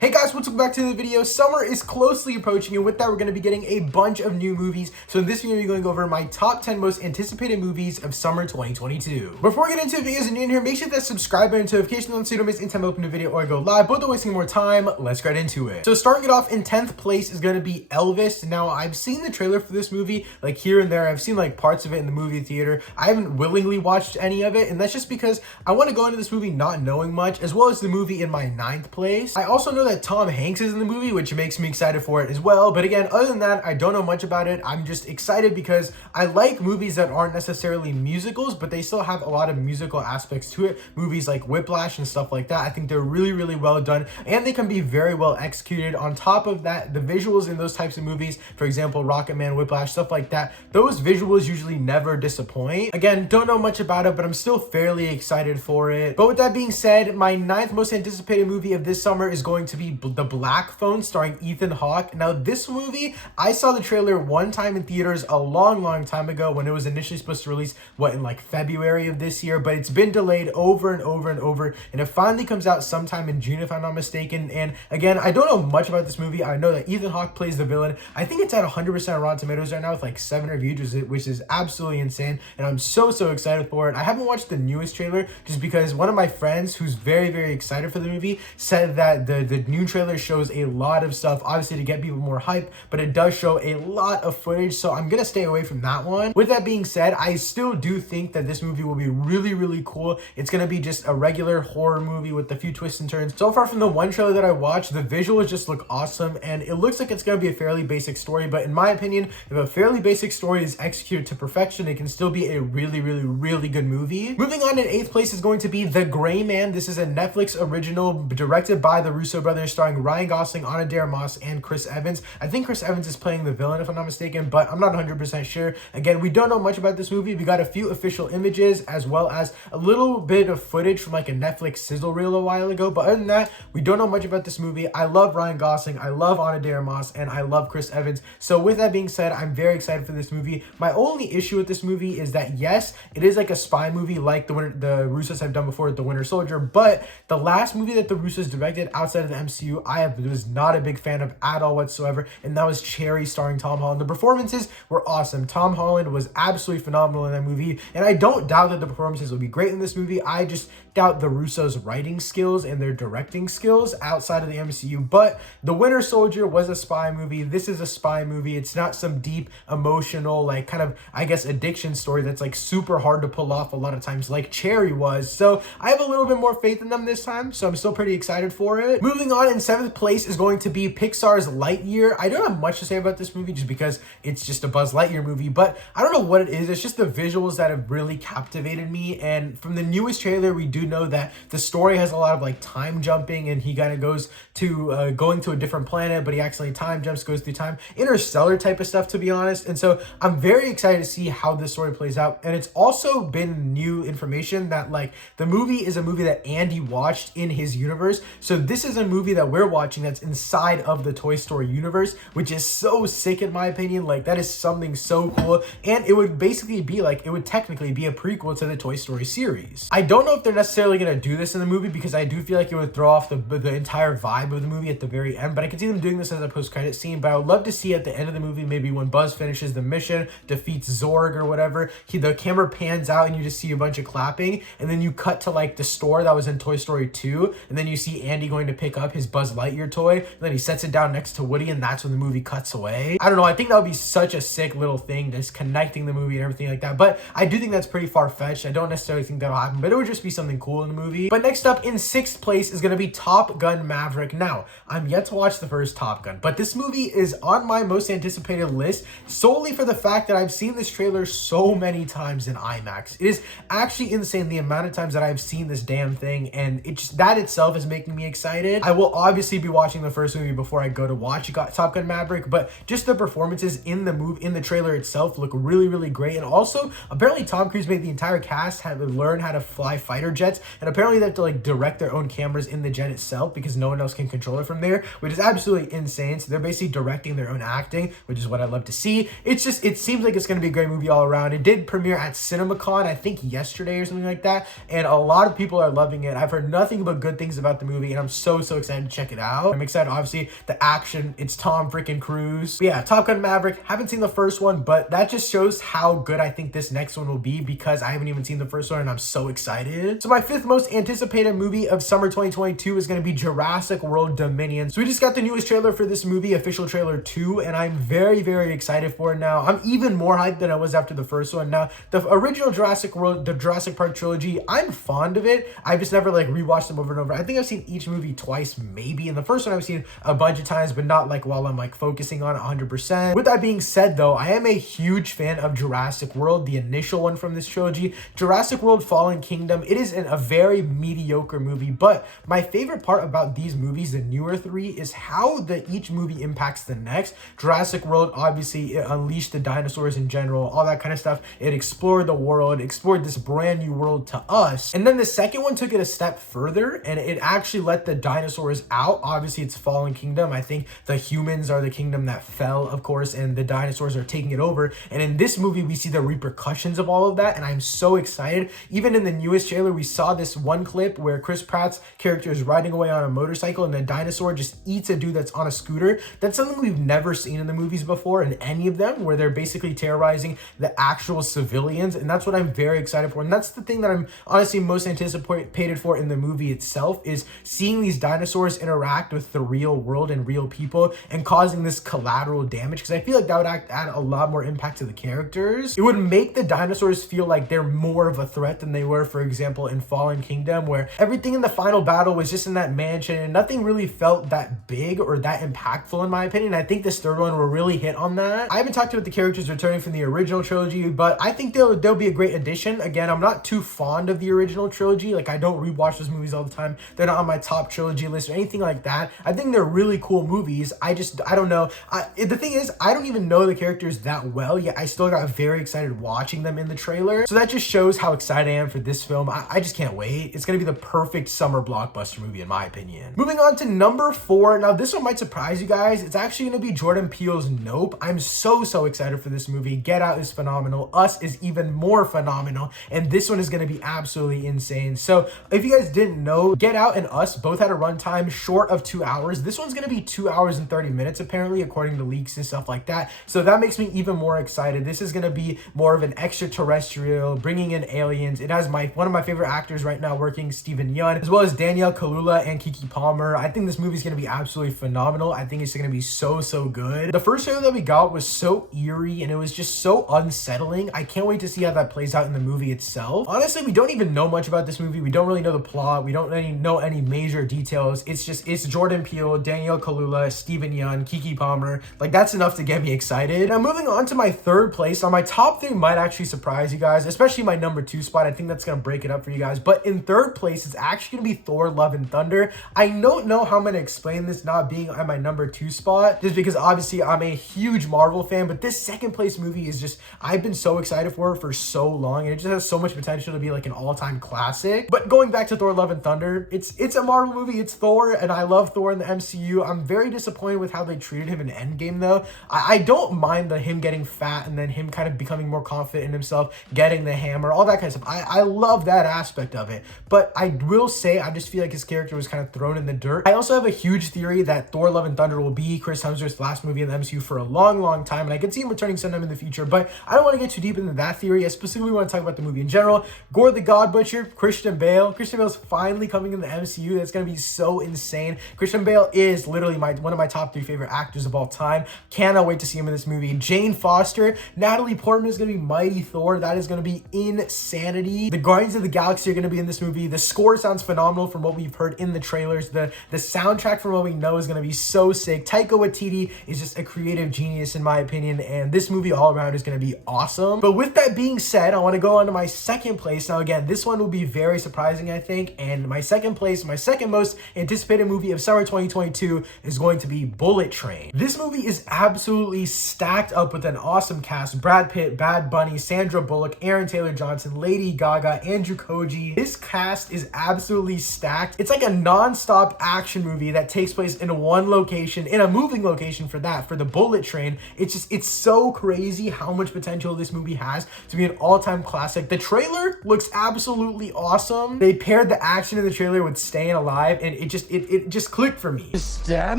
Hey guys, welcome back to the video. Summer is closely approaching, and with that, we're going to be getting a bunch of new movies. So in this video, we're going over my top 10 most anticipated movies of summer 2022. Before we get into the videos and you're in here, make sure that subscribe button and notification on so you don't miss any time I open a video or I go live. But without wasting more time, let's get into it. So starting it off in 10th place is going to be Elvis. Now, I've seen the trailer for this movie like here and there. I've seen like parts of it in the movie theater. I haven't willingly watched any of it, and that's just because I want to go into this movie not knowing much, as well as the movie in my 9th place. I also know that Tom Hanks is in the movie, which makes me excited for it as well. But again, other than that, I don't know much about it. I'm just excited because I like movies that aren't necessarily musicals, but they still have a lot of musical aspects to it. Movies like Whiplash and stuff like that, I think they're really, really well done, and they can be very well executed. On top of that, the visuals in those types of movies, for example, Rocketman, Whiplash, stuff like that, those visuals usually never disappoint. Again, don't know much about it, but I'm still fairly excited for it. But with that being said, my 9th most anticipated movie of this summer is going to be The Black Phone, starring Ethan Hawke. Now, this movie, I saw the trailer one time in theaters a long time ago when it was initially supposed to release, in like February of this year, but it's been delayed over and over, and it finally comes out sometime in June, if I'm not mistaken. And again, I don't know much about this movie. I know that Ethan Hawke plays the villain. I think it's at 100% on Rotten Tomatoes right now with like 7 reviews, which is absolutely insane, and I'm so excited for it. I haven't watched the newest trailer just because one of my friends who's very excited for the movie said that the new trailer shows a lot of stuff, obviously to get people more hype, but it does show a lot of footage, so I'm gonna stay away from that one. With that being said, I still do think that this movie will be really cool. It's gonna be just a regular horror movie with a few twists and turns. So far from the one trailer that I watched, the visuals just look awesome, and it looks like it's gonna be a fairly basic story, but in my opinion, if a fairly basic story is executed to perfection, it can still be a really good movie. Moving on, in 8th place is going to be The Gray Man. This is a Netflix original directed by the Russo brothers, starring Ryan Gosling, Ana de Armas, and Chris Evans. I think Chris Evans is playing the villain, if I'm not mistaken, but I'm not 100% sure. Again, we don't know much about this movie. We got a few official images as well as a little bit of footage from like a Netflix sizzle reel a while ago, but other than that, we don't know much about this movie. I love Ryan Gosling, I love Ana de Armas, and I love Chris Evans. So with that being said, I'm very excited for this movie. My only issue with this movie is that yes, it is like a spy movie like the Russos have done before with The Winter Soldier, but the last movie that the Russos directed outside of the MCU, I was not a big fan of at all whatsoever, and that was Cherry, starring Tom Holland. The performances were awesome. Tom Holland was absolutely phenomenal in that movie, and I don't doubt that the performances will be great in this movie. I just doubt the Russos' writing skills and their directing skills outside of the MCU. But The Winter Soldier was a spy movie. This is a spy movie. It's not some deep, emotional, like kind of, I guess, addiction story that's like super hard to pull off a lot of times like Cherry was. So I have a little bit more faith in them this time, so I'm still pretty excited for it. Moving on, in 7th place is going to be Pixar's Lightyear. I don't have much to say about this movie just because it's just a Buzz Lightyear movie, but I don't know what it is. It's just the visuals that have really captivated me, and from the newest trailer, we do know that the story has a lot of like time jumping, and he kind of goes to going to a different planet, but he accidentally time jumps, goes through time, Interstellar type of stuff, to be honest. And so I'm very excited to see how this story plays out. And it's also been new information that like the movie is a movie that Andy watched in his universe. So this is a movie that we're watching that's inside of the Toy Story universe, which is so sick in my opinion. Like that is something so cool, and it would basically be like, it would technically be a prequel to the Toy Story series. I don't know if they're necessarily going to do this in the movie because I do feel like it would throw off the entire vibe of the movie at the very end, but I can see them doing this as a post-credit scene. But I would love to see at the end of the movie, maybe when Buzz finishes the mission, defeats Zorg or whatever, the camera pans out and you just see a bunch of clapping, and then you cut to like the store that was in Toy Story 2, and then you see Andy going to pick up his Buzz Lightyear toy, and then he sets it down next to Woody, and that's when the movie cuts away. I don't know, I think that would be such a sick little thing, just connecting the movie and everything like that, but I do think that's pretty far-fetched. I don't necessarily think that'll happen, but it would just be something cool in the movie. But next up, in 6th place is going to be Top Gun Maverick. Now, I'm yet to watch the first Top Gun, but this movie is on my most anticipated list solely for the fact that I've seen this trailer so many times in IMAX. It is actually insane the amount of times that I've seen this damn thing, and it just, that itself is making me excited. I will obviously be watching the first movie before I go to watch Top Gun Maverick, but just the performances in the trailer itself look really great. And also, apparently Tom Cruise made the entire cast have to learn how to fly fighter jets, and apparently they have to like direct their own cameras in the jet itself because no one else can control it from there, which is absolutely insane. So they're basically directing their own acting, which is what I love to see. It's just, it seems like it's going to be a great movie all around. It did premiere at CinemaCon, I think yesterday or something like that, and a lot of people are loving it. I've heard nothing but good things about the movie, and I'm so excited excited to check it out. I'm excited, obviously, the action, it's Tom freaking Cruise. But yeah, Top Gun Maverick, haven't seen the first one, but that just shows how good I think this next one will be because I haven't even seen the first one and I'm so excited. So my 5th most anticipated movie of summer 2022 is going to be Jurassic World Dominion. So we just got the newest trailer for this movie, official trailer 2, and I'm very, very excited for it now. I'm even more hyped than I was after the first one. Now, the original Jurassic World, the Jurassic Park trilogy, I'm fond of it. I've just never like rewatched them over and over. I think I've seen each movie twice, maybe. And the first one I've seen a bunch of times, but not like while I'm like focusing on 100%. With that being said though, I am a huge fan of Jurassic World, the initial one from this trilogy. Jurassic World Fallen Kingdom, it is a very mediocre movie, but my favorite part about these movies, the newer 3, is how each movie impacts the next. Jurassic World, obviously, it unleashed the dinosaurs in general, all that kind of stuff. It explored the world, explored this brand new world to us. And then the second one took it a step further and it actually let the dinosaurs out. Obviously, it's Fallen Kingdom. I think the humans are the kingdom that fell, of course, and the dinosaurs are taking it over. And in this movie, we see the repercussions of all of that, and I'm so excited. Even in the newest trailer, we saw this one clip where Chris Pratt's character is riding away on a motorcycle and the dinosaur just eats a dude that's on a scooter. That's something we've never seen in the movies before, in any of them, where they're basically terrorizing the actual civilians, and that's what I'm very excited for. And that's the thing that I'm honestly most anticipated for in the movie itself, is seeing these dinosaurs interact with the real world and real people and causing this collateral damage, because I feel like that would add a lot more impact to the characters. It would make the dinosaurs feel like they're more of a threat than they were, for example, in Fallen Kingdom, where everything in the final battle was just in that mansion and nothing really felt that big or that impactful, in my opinion. I think this third one will really hit on that. I haven't talked about the characters returning from the original trilogy, but I think they'll be a great addition. Again, I'm not too fond of the original trilogy. Like, I don't rewatch those movies all the time. They're not on my top trilogy list or anything like that. I think they're really cool movies. I don't know. The thing is, I don't even know the characters that well, yet I still got very excited watching them in the trailer. So that just shows how excited I am for this film. I just can't wait. It's gonna be the perfect summer blockbuster movie, in my opinion. Moving on to number 4. Now, this one might surprise you guys. It's actually gonna be Jordan Peele's Nope. I'm so excited for this movie. Get Out is phenomenal. Us is even more phenomenal. And this one is gonna be absolutely insane. So if you guys didn't know, Get Out and Us both had a runtime short of 2 hours. This one's gonna be 2 hours and 30 minutes, apparently, according to leaks and stuff like that. So that makes me even more excited. This is gonna be more of an extraterrestrial, bringing in aliens. It has one of my favorite actors right now working, Steven Yeun, as well as Danielle Kaluuya and Keke Palmer. I think this movie's gonna be absolutely phenomenal. I think it's gonna be so good. The first trailer that we got was so eerie and it was just so unsettling. I can't wait to see how that plays out in the movie itself. Honestly, we don't even know much about this movie. We don't really know the plot. We don't really know any major details. It's Jordan Peele, Danielle Kaluuya, Steven Yeun, Keke Palmer. Like, that's enough to get me excited. Now, moving on to my 3rd place. Now, my top 3 might actually surprise you guys, especially my number 2 spot. I think that's gonna break it up for you guys. But in 3rd place, it's actually gonna be Thor: Love and Thunder. I don't know how I'm gonna explain this not being at my number 2 spot, just because obviously I'm a huge Marvel fan, but this 2nd place movie is just, I've been so excited for it for so long, and it just has so much potential to be like an all-time classic. But going back to Thor: Love and Thunder, it's a Marvel movie, it's Thor, and I love Thor in the MCU. I'm very disappointed with how they treated him in Endgame though. I don't mind him getting fat and then him kind of becoming more confident in himself, getting the hammer, all that kind of stuff. I love that aspect of it, but I will say I just feel like his character was kind of thrown in the dirt. I also have a huge theory that Thor: Love and Thunder will be Chris Hemsworth's last movie in the MCU for a long time, and I could see him returning sometime in the future, but I don't want to get too deep into that theory. I specifically want to talk about the movie in general. Gore the God Butcher, Christian Bale. Christian Bale's finally coming in the MCU. That's going to be so insane. Christian Bale is literally one of my top 3 favorite actors of all time. Cannot wait to see him in this movie. Jane Foster, Natalie Portman is going to be Mighty Thor. That is going to be insanity. The Guardians of the Galaxy are going to be in this movie. The score sounds phenomenal from what we've heard in the trailers. The soundtrack from what we know is going to be so sick. Taika Waititi is just a creative genius in my opinion, and this movie all around is going to be awesome. But with that being said, I want to go on to my 2nd place. Now again, this one will be very surprising, I think, and my 2nd place, my 2nd most anticipated movie of summer 2022 is going to be Bullet Train. This movie is absolutely stacked up with an awesome cast. Brad Pitt, Bad Bunny, Sandra Bullock, Aaron Taylor Johnson, Lady Gaga, Andrew Koji. This cast is absolutely stacked. It's like a non-stop action movie that takes place in one location, in a moving location for the Bullet Train. It's so crazy how much potential this movie has to be an all-time classic. The trailer looks absolutely awesome. They paired the action in the trailer with Staying Alive, and it just clicked for me. Stab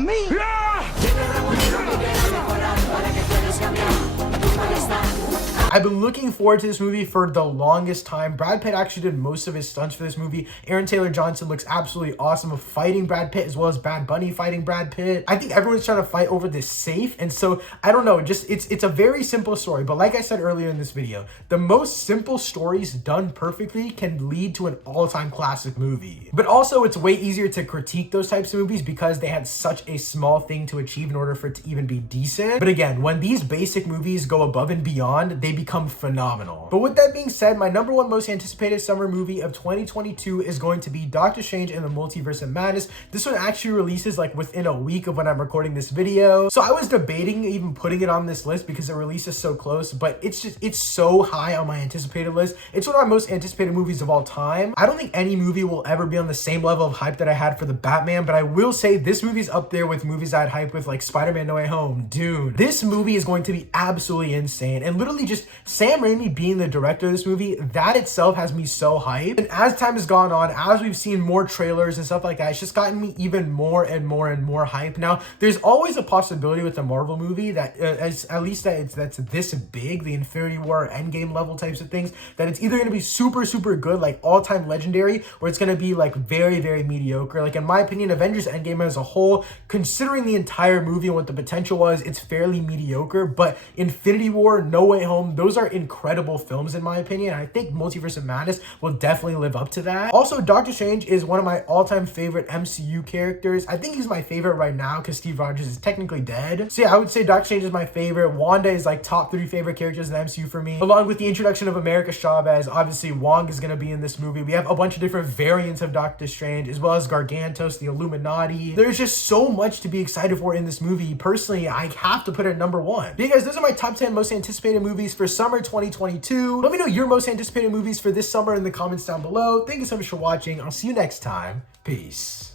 me? I've been looking forward to this movie for the longest time. Brad Pitt actually did most of his stunts for this movie. Aaron Taylor Johnson looks absolutely awesome of fighting Brad Pitt, as well as Bad Bunny fighting Brad Pitt. I think everyone's trying to fight over this safe, and so I don't know, just it's a very simple story. But like I said earlier in this video, the most simple stories done perfectly can lead to an all-time classic movie. But also it's way easier to critique those types of movies because they had such a small thing to achieve in order for it to even be decent. But again, when these basic movies go above and beyond, they become phenomenal. But with that being said, my number one most anticipated summer movie of 2022 is going to be Doctor Strange in the Multiverse of Madness. This one actually releases like within a week of when I'm recording this video. So I was debating even putting it on this list because it releases so close, but it's so high on my anticipated list. It's one of my most anticipated movies of all time. I don't think any movie will ever be on the same level of hype that I had for the Batman, but I will say this movie's up there with movies I had hype with, like Spider-Man No Way Home, Dune. This movie is going to be absolutely insane, and literally just Sam Raimi being the director of this movie, that itself has me so hyped. And as time has gone on, as we've seen more trailers and stuff like that, it's just gotten me even more and more and more hyped. Now, there's always a possibility with a Marvel movie that, at least that's this big, the Infinity War, Endgame level types of things, that it's either going to be super, super good, like all-time legendary, or it's going to be like very, very mediocre. Like in my opinion, Avengers Endgame as a whole, considering the entire movie and what the potential was, it's fairly mediocre. But Infinity War, No Way Home, those are incredible films in my opinion. I think Multiverse of Madness will definitely live up to that. Also, Doctor Strange is one of my all-time favorite MCU characters. I think he's my favorite right now because Steve Rogers is technically dead. So yeah, I would say Doctor Strange is my favorite. Wanda is like top 3 favorite characters in the MCU for me. Along with the introduction of America Chavez, obviously Wong is going to be in this movie. We have a bunch of different variants of Doctor Strange, as well as Gargantos, the Illuminati. There's just so much to be excited for in this movie. Personally, I have to put it at number 1. But you guys, those are my top 10 most anticipated movies for summer 2022. Let me know your most anticipated movies for this summer in the comments down below. Thank you so much for watching. I'll see you next time. Peace.